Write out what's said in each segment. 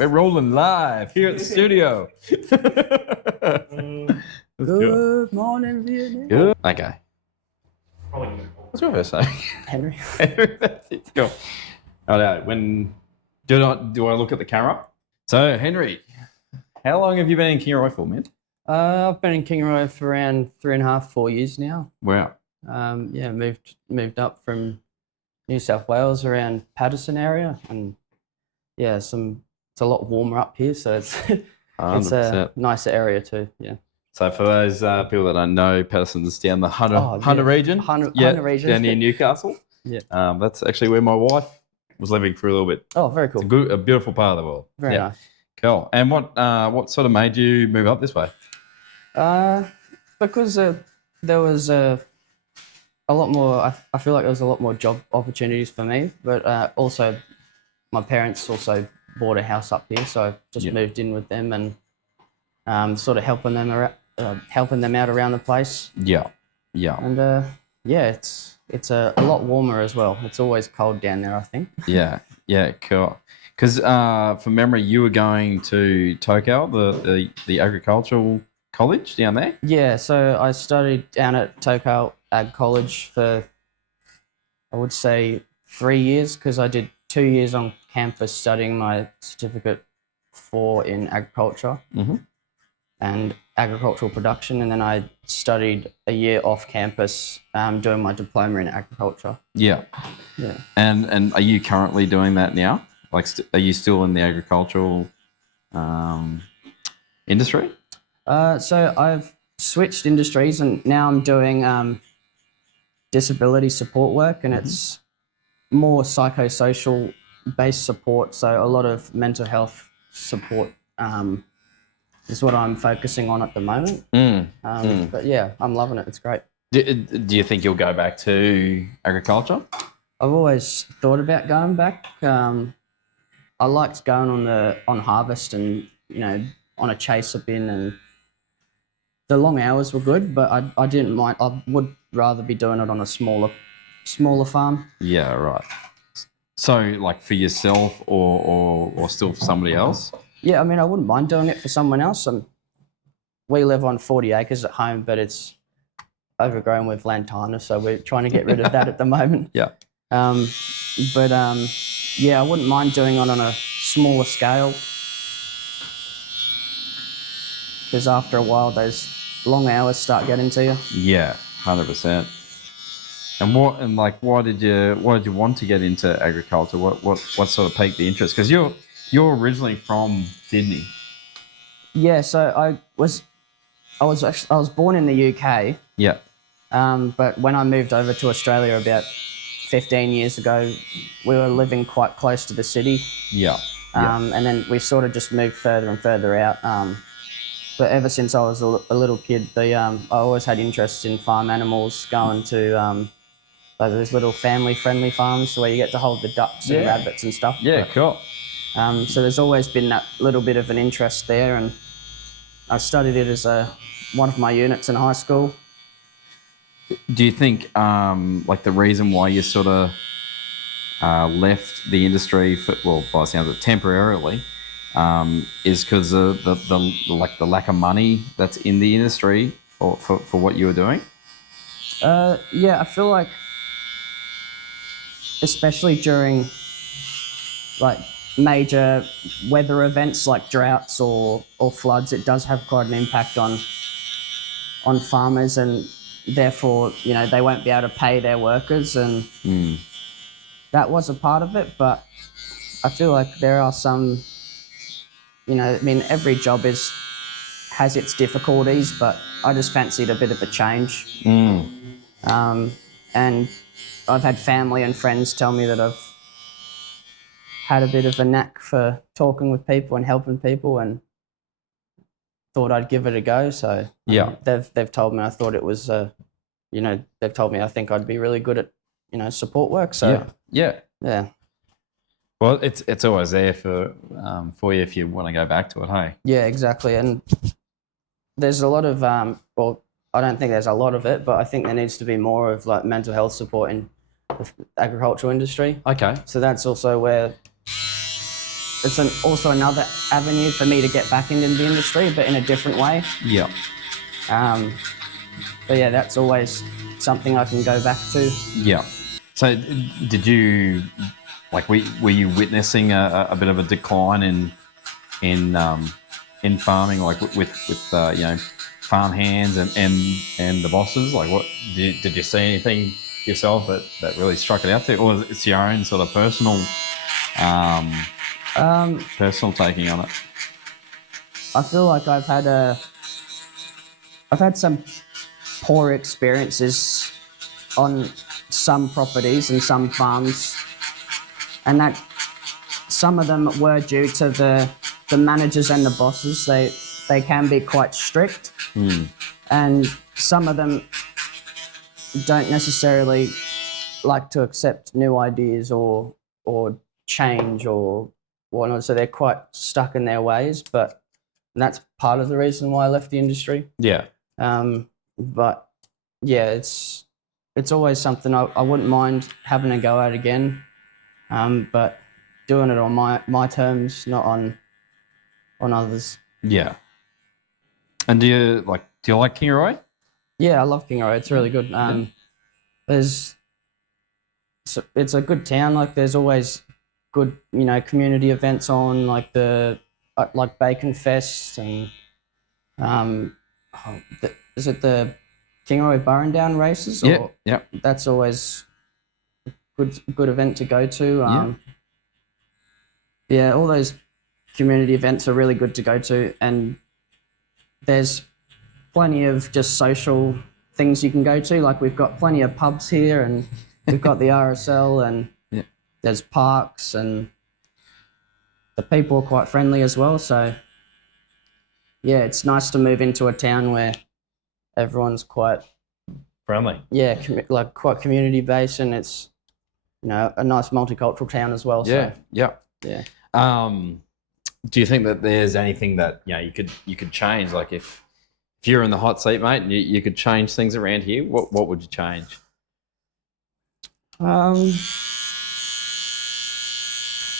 We're rolling live here at the studio. Good morning, Vietnam. Good. Okay. What's your first name? Henry. Henry, that's it. Cool. Oh, no. When do I look at the camera? So, Henry, how long have you been in Kingaroy for, man? I've been in Kingaroy for around 3.5, 4 years now. Wow. Yeah, moved up from New South Wales around Patterson area, and yeah, it's a lot warmer up here, so it's it's a nicer area too. Yeah. So for those people that don't know, Patterson's down the Hunter region. Hunter region. Down near Newcastle. Yeah. That's actually where my wife was living for a little bit. Oh, very cool. It's a beautiful part of the world. Very nice. Cool. And what sort of made you move up this way? Because there was a lot more. I feel like there was a lot more job opportunities for me, but also my parents also bought a house up here, so I just moved in with them and sort of helping them out around the place. Yeah. And it's a lot warmer as well. It's always cold down there, I think. Yeah, cool. Because from memory, you were going to Tokal, the agricultural college down there. Yeah, so I studied down at Tokal Ag College for, I would say, 3 years, because I did 2 years on campus studying my certificate 4 in agriculture and agricultural production, and then I studied a year off campus doing my diploma in agriculture. Yeah. And are you currently doing that now? Like, are you still in the agricultural industry? So I've switched industries, and now I'm doing disability support work, and it's more psychosocial based support. So a lot of mental health support is what I'm focusing on at the moment. But yeah, I'm loving it. It's great. Do you think you'll go back to agriculture? I've always thought about going back. I liked going on harvest and on a chaser bin, and the long hours were good, but I didn't mind. I would rather be doing it on a smaller farm. Yeah, right. So, like for yourself or still for somebody else? Yeah, I mean, I wouldn't mind doing it for someone else. We live on 40 acres at home, but it's overgrown with lantana, so we're trying to get rid of that at the moment. Yeah. Yeah, I wouldn't mind doing it on a smaller scale, because after a while, those long hours start getting to you. Yeah, 100%. And why did you want to get into agriculture? What sort of piqued the interest? Because you're originally from Sydney. Yeah, so I was born in the UK. Yeah. But when I moved over to Australia about 15 years ago, we were living quite close to the city. Yeah. And then we sort of just moved further and further out. But ever since I was a little kid, I always had interest in farm animals, going to those little family-friendly farms where you get to hold the ducks and rabbits and stuff. Yeah, cool. So there's always been that little bit of an interest there, and I studied it as one of my units in high school. Do you think the reason why you sort of left the industry by the sounds of it, temporarily, is because of the lack of money that's in the industry for what you were doing? Yeah, I feel like, especially during major weather events like droughts or floods, it does have quite an impact on farmers, and therefore they won't be able to pay their workers, and that was a part of it. But I feel like there are some, every job has its difficulties, but I just fancied a bit of a change. And I've had family and friends tell me that I've had a bit of a knack for talking with people and helping people, and thought I'd give it a go. So they've told me I thought it was, they've told me I think I'd be really good at, support work. So yeah. Well, it's always there for you if you want to go back to it, hey? Yeah, exactly. And there's a lot of, I don't think there's a lot of it, but I think there needs to be more of mental health support in the agricultural industry. Okay. So that's also where also another avenue for me to get back into the industry, but in a different way. Yeah. But yeah, that's always something I can go back to. Yeah. So did you, like, were you witnessing a bit of a decline in farming, like with you know, farm hands and the bosses? Like, what did you see anything yourself that really struck it out to, or it's your own sort of personal taking on it? I feel like I've had some poor experiences on some properties and some farms, and that some of them were due to the managers and the bosses. They can be quite strict, and some of them don't necessarily like to accept new ideas or change or whatnot. So they're quite stuck in their ways. But that's part of the reason why I left the industry. Yeah. But yeah, it's always something I wouldn't mind having a go at again. But doing it on my terms, not on others. Yeah. And do you like Kingaroy? Yeah, I love Kingaroy. It's really good. It's a good town. Like, there's always good, you know, community events on, like like Bacon Fest and is it the Kingaroy Burren Down races? Yeah. That's always a good event to go to. Yeah, all those community events are really good to go to, and there's plenty of just social things you can go to. Like, we've got plenty of pubs here, and we've got the RSL, and there's parks, and the people are quite friendly as well. So yeah, it's nice to move into a town where everyone's quite Friendly. Yeah, like quite community based, and it's, you know, a nice multicultural town as well. Yeah. So, Yeah. Do you think that there's anything that, you know, you could change? Like, if you're in the hot seat, mate, and you could change things around here, what would you change?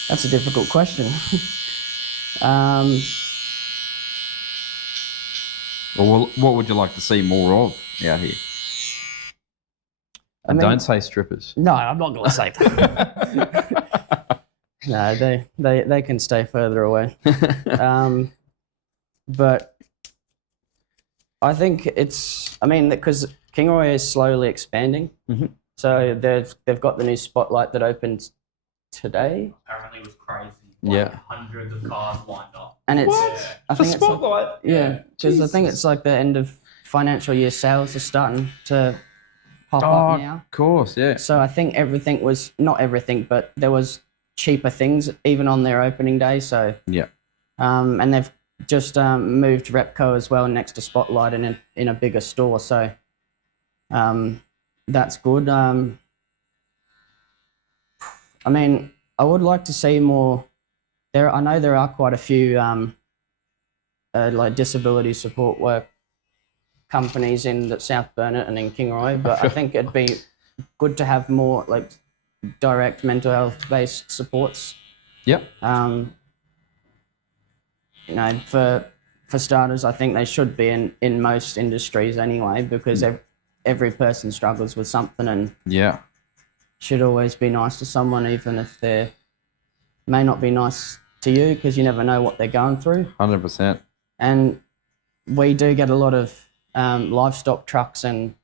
That's a difficult question. Well, what would you like to see more of out here? And don't say strippers. No, I'm not going to say that. No, they can stay further away. But I think because Kingaroy is slowly expanding. Mm-hmm. So they've got the new spotlight that opened today. Apparently it was crazy. Hundreds of cars lined up. And it's I think spotlight. Because I think it's like the end of financial year sales are starting to pop up now. Of course, yeah. So I think everything was, not everything, but there was cheaper things even on their opening day. So yeah. And they've just moved Repco as well next to Spotlight and in a bigger store. So that's good. I mean, I would like to see more. I know there are quite a few like disability support work companies in the South Burnett and in Kingaroy, but I think it'd be good to have more like direct mental health based supports. Yep. You know, for starters, I think they should be in most industries anyway, because every person struggles with something, and should always be nice to someone, even if they may not be nice to you, because you never know what they're going through. 100%. And we do get a lot of livestock trucks and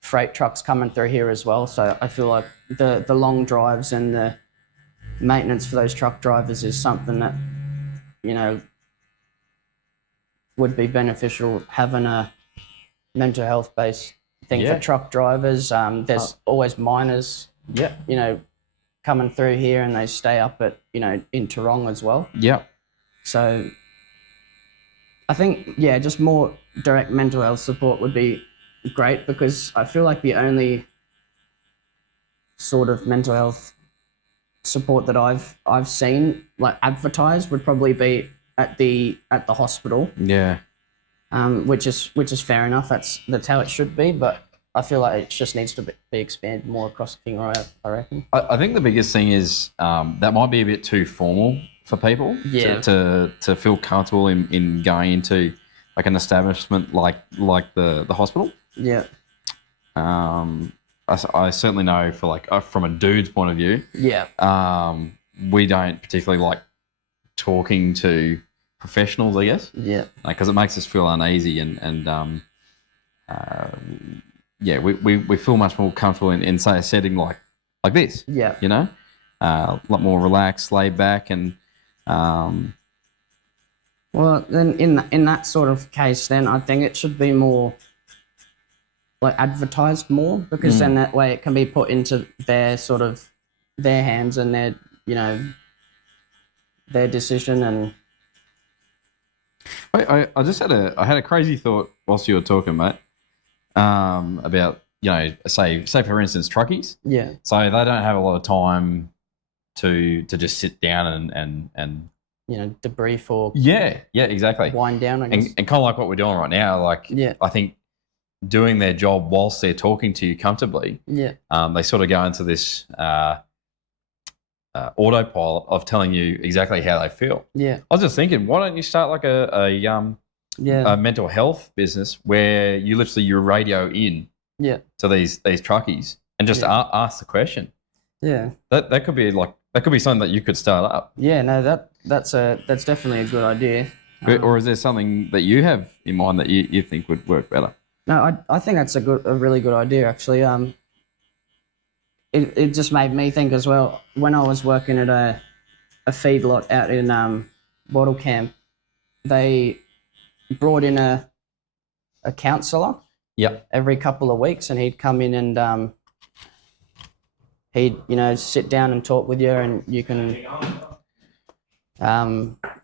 freight trucks coming through here as well. So I feel like the long drives and the maintenance for those truck drivers is something that, you know, would be beneficial, having a mental health based thing for truck drivers. There's always miners, you know, coming through here, and they stay up at, you know, in Toorong as well. Yep. So I think, just more direct mental health support would be great, because I feel like the only sort of mental health support that I've seen like advertised would probably be at the hospital. Yeah. Which is fair enough. That's how it should be, but I feel like it just needs to be expanded more across Kingaroy, I reckon. I think the biggest thing is that might be a bit too formal for people Yeah. to feel comfortable in going into like an establishment like the hospital. Yeah. I certainly know for like from a dude's point of view, Yeah. we don't particularly like talking to professionals, I guess. Yeah. Because it makes us feel uneasy and yeah, we feel much more comfortable in say a setting like this. Yeah. You know, a lot more relaxed, laid back, and Well, then in that sort of case, then I think it should be more like advertised more, because then that way it can be put into their sort of their hands and their, you know, their decision. And I just had a crazy thought whilst you were talking, mate. About, you know, say for instance truckies. yeah, So they don't have a lot of time to just sit down and you know, debrief or yeah, exactly. wind down, I guess. And kind of like what we're doing right now, like Yeah. I think doing their job whilst they're talking to you comfortably, Yeah. they sort of go into this autopilot of telling you exactly how they feel. Yeah. I was just thinking, why don't you start like a mental health business where you literally you radio in Yeah. to these truckies and just ask the question. Yeah. That could be something that you could start up. Yeah. No, that's definitely a good idea. Or is there something that you have in mind that you think would work better? No, I think that's a really good idea, actually. It just made me think as well, when I was working at a feedlot out in Wattle Camp, they brought in a counsellor Yep. every couple of weeks, and he'd come in and he'd, you know, sit down and talk with you, and you can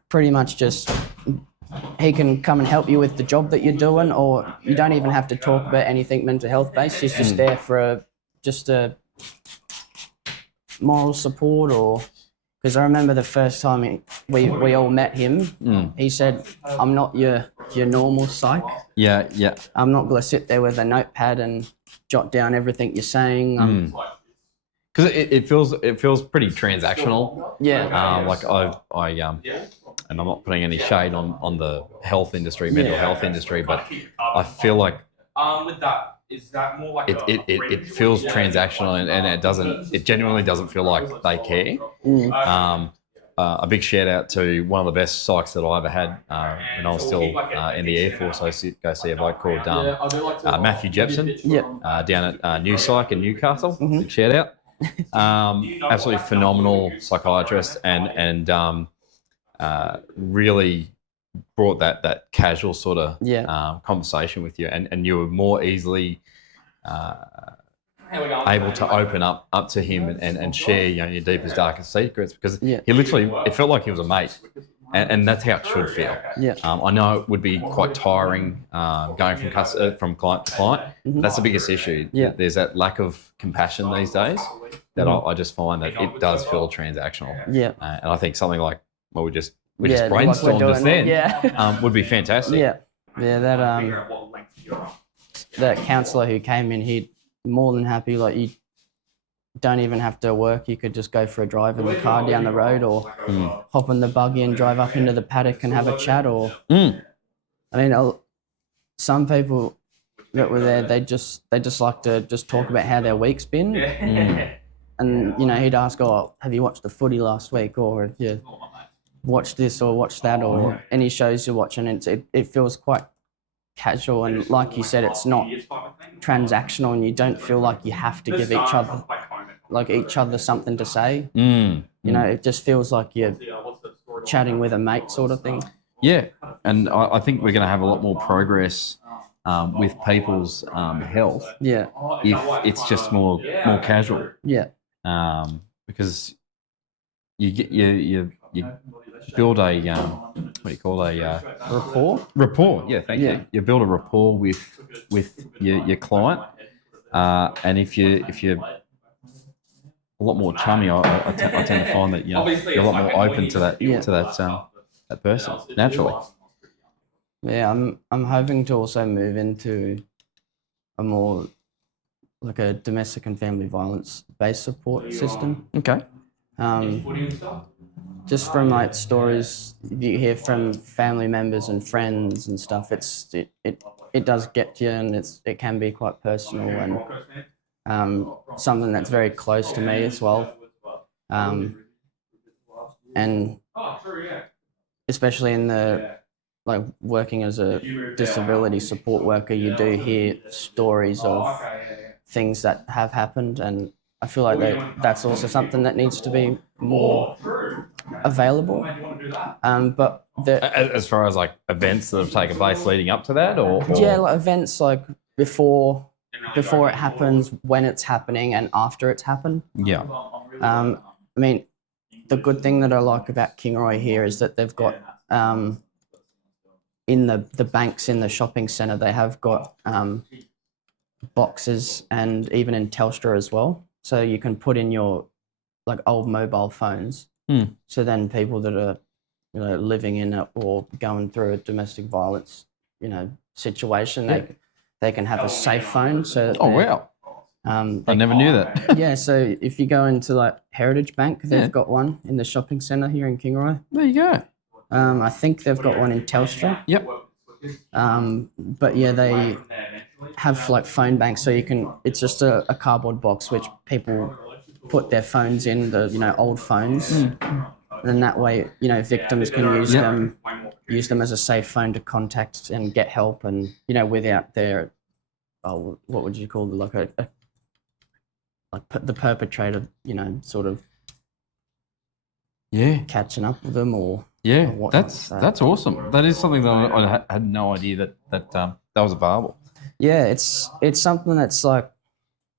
pretty much just, he can come and help you with the job that you're doing, or you don't even have to talk about anything mental health based. He's just there for just a moral support. Or because I remember the first time we all met him, he said, "I'm not your normal psych. Yeah. I'm not going to sit there with a notepad and jot down everything you're saying." Because it feels pretty transactional. Yeah. Like I and I'm not putting any shade on the health industry, mental health industry, but I feel like with that, is that more like it feels transactional and it genuinely doesn't feel like they care. A big shout out to one of the best psychs that I ever had when I was still in the Air Force. I used to go see a bloke called Matthew Jepson down at New Psych in Newcastle. Big shout out. Absolutely phenomenal psychiatrist and really brought that casual sort of conversation with you, and you were more easily able to open up to him and share, you know, your deepest, darkest secrets, because he literally, it felt like he was a mate, and that's how it should feel. I know it would be quite tiring going from client to client. That's the biggest issue. There's that lack of compassion these days that I just find that it does feel transactional. And I think something like, well, we just brainstormed just then would be fantastic. That counsellor who came in, he'd more than happy, like, you don't even have to work. You could just go for a drive in the car down the road, or hop in the buggy and drive up into the paddock and have a chat. Or I mean, some people that were there, they just like to just talk about how their week's been. And, you know, he'd ask, "Oh, have you watched the footy last week, or have you watched this or watched that, or any shows you're watching?" And it feels quite casual, and like you said, it's not transactional, and you don't feel like you have to give each other something to say. You know, it just feels like you're chatting with a mate, sort of thing. Yeah, and I think we're going to have a lot more progress with people's health. Yeah. If it's just more casual. Yeah. Because you build a what do you call a rapport. Yeah, thank you. You build a rapport with your client, and if you're a lot more chummy, I tend to find that, you know, you're a lot more open to that that person naturally. Yeah, I'm hoping to also move into a more like a domestic and family violence based support system. Okay. Footy and stuff. Just from like stories you hear from family members and friends and stuff, it does get to you, and it can be quite personal and something that's very close to me as well. And especially in the like working as a disability support worker, you do hear stories of things that have happened, and I feel like that's also something that needs to be more available. But As far as like events that have taken place leading up to that, or yeah, like events like before it happens, when it's happening, and after it's happened. yeah, I mean, the good thing that I like about Kingroy here is that they've got in the banks in the shopping centre, they have got boxes, and even in Telstra as well. So you can put in your like old mobile phones. So then people that are living in it or going through a domestic violence situation, they can have a safe phone. So wow, I never knew that. yeah, so if you go into like Heritage Bank, they've got one in the shopping centre here in Kingroy. There you go. I think they've got one in Telstra. Yep. But yeah, they have like phone banks, so it's just a cardboard box which people put their phones in, the old phones. And that way, victims can use them as a safe phone to contact and get help, and without their what would you call it, like the perpetrator, sort of catching up with them or that's awesome. That is something that I had no idea that was available. Yeah, it's something that's like.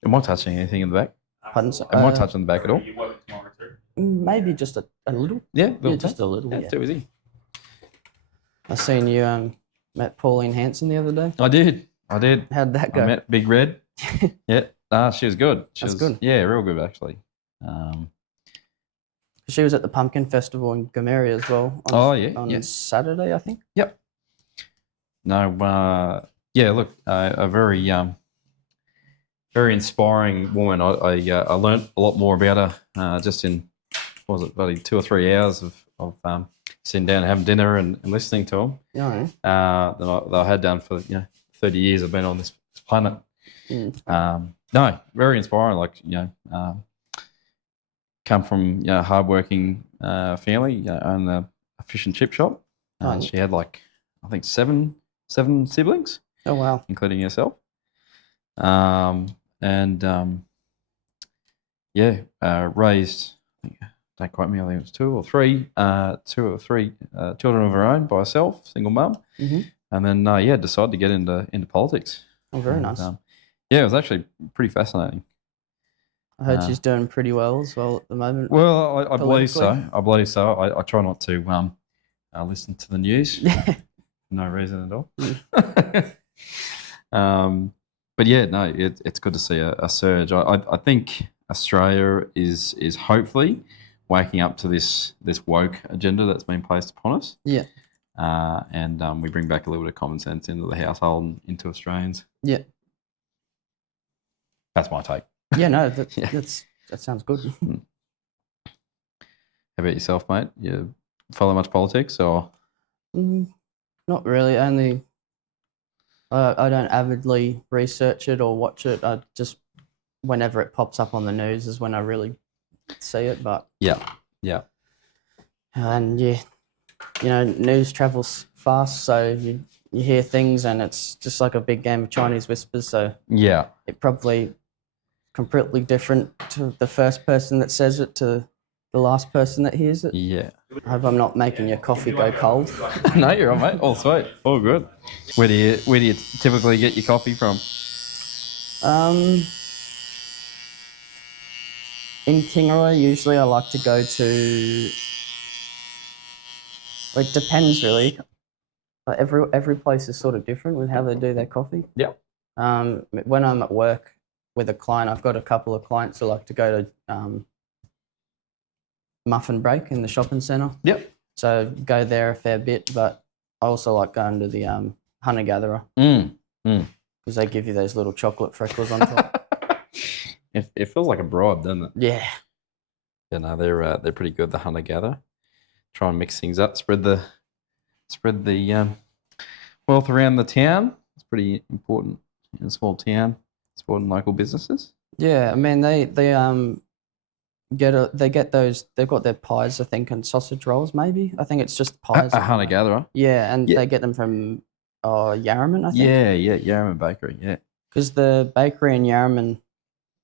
Am I touching anything in the back? Pardon? Am I touching the back at all? Maybe just a little. Yeah, just a little. Yeah, Yeah. too easy. I seen you met Pauline Hanson the other day. I did. How'd that go? I met Big Red. Yeah, she was good. She was good. Yeah, real good actually. She was at the Pumpkin Festival in Gomery as well. On Saturday, I think. Yep. No, look, a very very inspiring woman. I learnt a lot more about her just in about 2 or 3 hours of sitting down and having dinner and listening to them. Yeah. That I had done for 30 years. I've been on this planet. No, very inspiring. Like come from hardworking family, own a fish and chip shop. She had I think seven siblings. Oh wow, including herself. Raised. Don't quote me. I think it was two or three children of her own by herself, single mum. And then decided to get into politics. Oh, very nice. It was actually pretty fascinating. I heard she's doing pretty well as well at the moment. Well, I believe so. I try not to listen to the news. For no reason at all. But yeah, no, it's good to see a surge. I think Australia is hopefully waking up to this woke agenda that's been placed upon us. Yeah. And we bring back a little bit of common sense into the household and into Australians. Yeah. That's my take. Yeah, no, that sounds good. How about yourself, mate? You follow much politics or? Not really. Only I don't avidly research it or watch it. I just whenever it pops up on the news is when I really see it. But yeah, and news travels fast, so you hear things, and it's just like a big game of Chinese whispers. So yeah, it probably completely different to the first person that says it to the last person that hears it. Yeah. I hope I'm not making your coffee go cold. No, you're all right, mate. All sweet. All good. Where do you typically get your coffee from? In Kingaroy, usually I like to go to. It depends really. Every place is sort of different with how they do their coffee. Yeah. When I'm at work with a client, I've got a couple of clients who like to go to Muffin Break in the shopping centre. Yep. So go there a fair bit, but I also like going to the Hunter Gatherer. Because they give you those little chocolate freckles on top. It feels like a bribe, doesn't it? Yeah. Yeah, no, they're pretty good. The hunter gatherer. Try and mix things up. Spread the wealth around the town. It's pretty important in a small town. Supporting local businesses. Yeah, I mean they get those. They've got their pies, I think, and sausage rolls. Maybe I think it's just pies. A hunter gatherer. Yeah, and Yeah. they get them from Yarraman, I think. Yeah, Yarraman Bakery. Yeah. Because the bakery in Yarraman,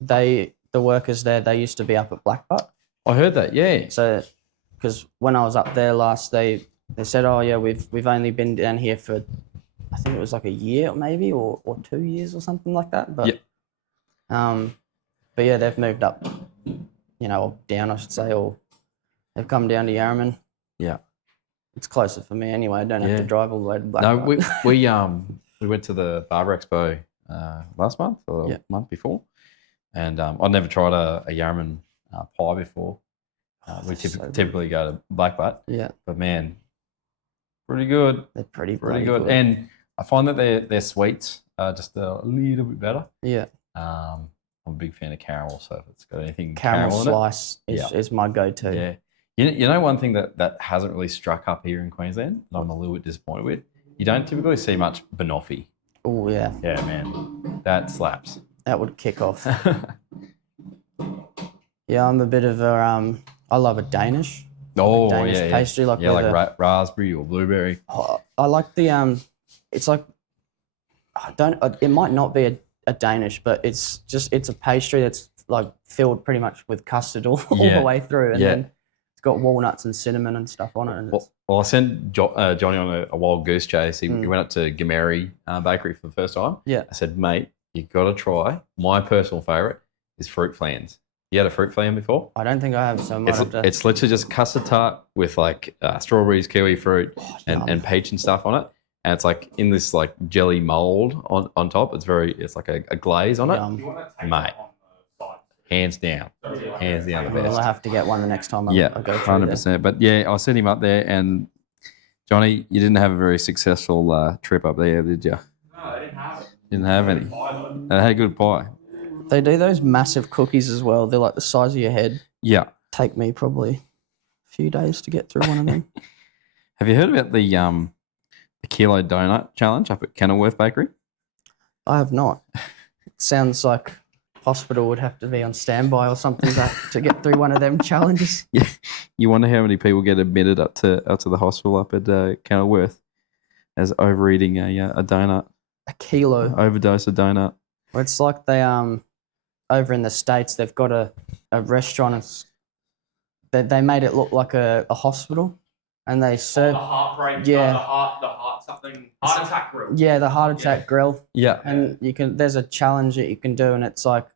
the workers there, they used to be up at Blackbutt. I heard that. Yeah. So, because when I was up there last, they said, oh yeah, we've only been down here for, I think it was like a year maybe, or 2 years or something like that. But but yeah, they've moved up, or down, I should say, or they've come down to Yarraman. Yeah. It's closer for me anyway. I don't have to drive all the way to Blackbutt. No, we went to the Barber Expo last month or the month before, and I'd never tried a Yarraman pie before. We typically go to Blackbutt. Yeah. But man, pretty good. They're pretty good. And I find that their sweets are just a little bit better. Yeah. I'm a big fan of caramel, so if it's got anything caramel slice in is my go-to. Yeah. You know one thing that hasn't really struck up here in Queensland that I'm a little bit disappointed with? You don't typically see much banoffee. Oh, yeah. Yeah, man. That slaps. That would kick off. Yeah, I'm a bit of a... I love a Danish. Danish pastry. Like raspberry or blueberry. I like the... It's like... It might not be a Danish, but it's a pastry that's like filled pretty much with custard all the way through, and then it's got walnuts and cinnamon and stuff on it. And well, I sent Johnny on a wild goose chase. He went up to Gameri Bakery for the first time. Yeah, I said, mate, you got to try. My personal favourite is fruit flans. You had a fruit flan before? I don't think I have. So it's literally just custard tart with like strawberries, kiwi fruit, and peach and stuff on it. And it's like in this like jelly mold on top. It's like a glaze on it. Mate, hands down the best. Well, I have to get one the next time I go through 100%. But yeah, I sent him up there, and Johnny, you didn't have a very successful trip up there, did you? No, I didn't have it. Didn't have any. They had good pie. They do those massive cookies as well. They're like the size of your head. Yeah. Take me probably a few days to get through one of them. Have you heard about the kilo donut challenge up at Kenilworth Bakery? I have not. It sounds like hospital would have to be on standby or something to get through one of them challenges. Yeah. You wonder how many people get admitted up to the hospital up at Kenilworth as overeating a donut. A kilo. Overdose of donut. Well, it's like they over in the States, they've got a restaurant. They made it look like a hospital, and they serve the heartbreak. Yeah, the heart something. Heart attack grill. Yeah, the heart attack grill. Yeah, and there's a challenge that you can do, and it's like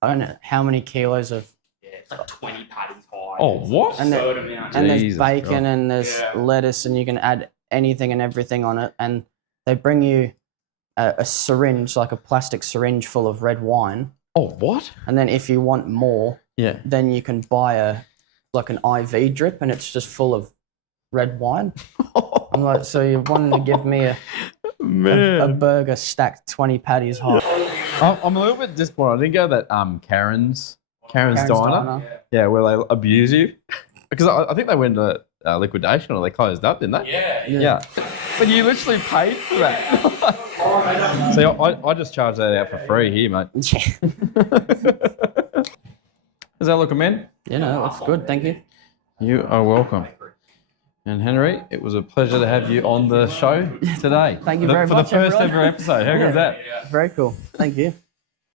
I don't know how many kilos of. Yeah, it's like 20 patties high. Oh, what? And there's bacon and there's lettuce, and you can add anything and everything on it, and they bring you a syringe, like a plastic syringe full of red wine. Oh, what? And then if you want more, then you can buy an IV drip, and it's just full of red wine. I'm like, so you're wanting to give me a burger stacked 20 patties high? I'm a little bit disappointed. I didn't go to that Karen's Diner. Yeah, where they abuse you. Because I think they went to liquidation, or they closed up, didn't they? Yeah. But you literally paid for that. See, I just charged that out for free here, mate. Does that look amend? Yeah, no, that's good. Thank you. You are welcome. And Henry, it was a pleasure to have you on the show today. Thank you very much. For the first ever episode. How good is that? Very cool. Thank you.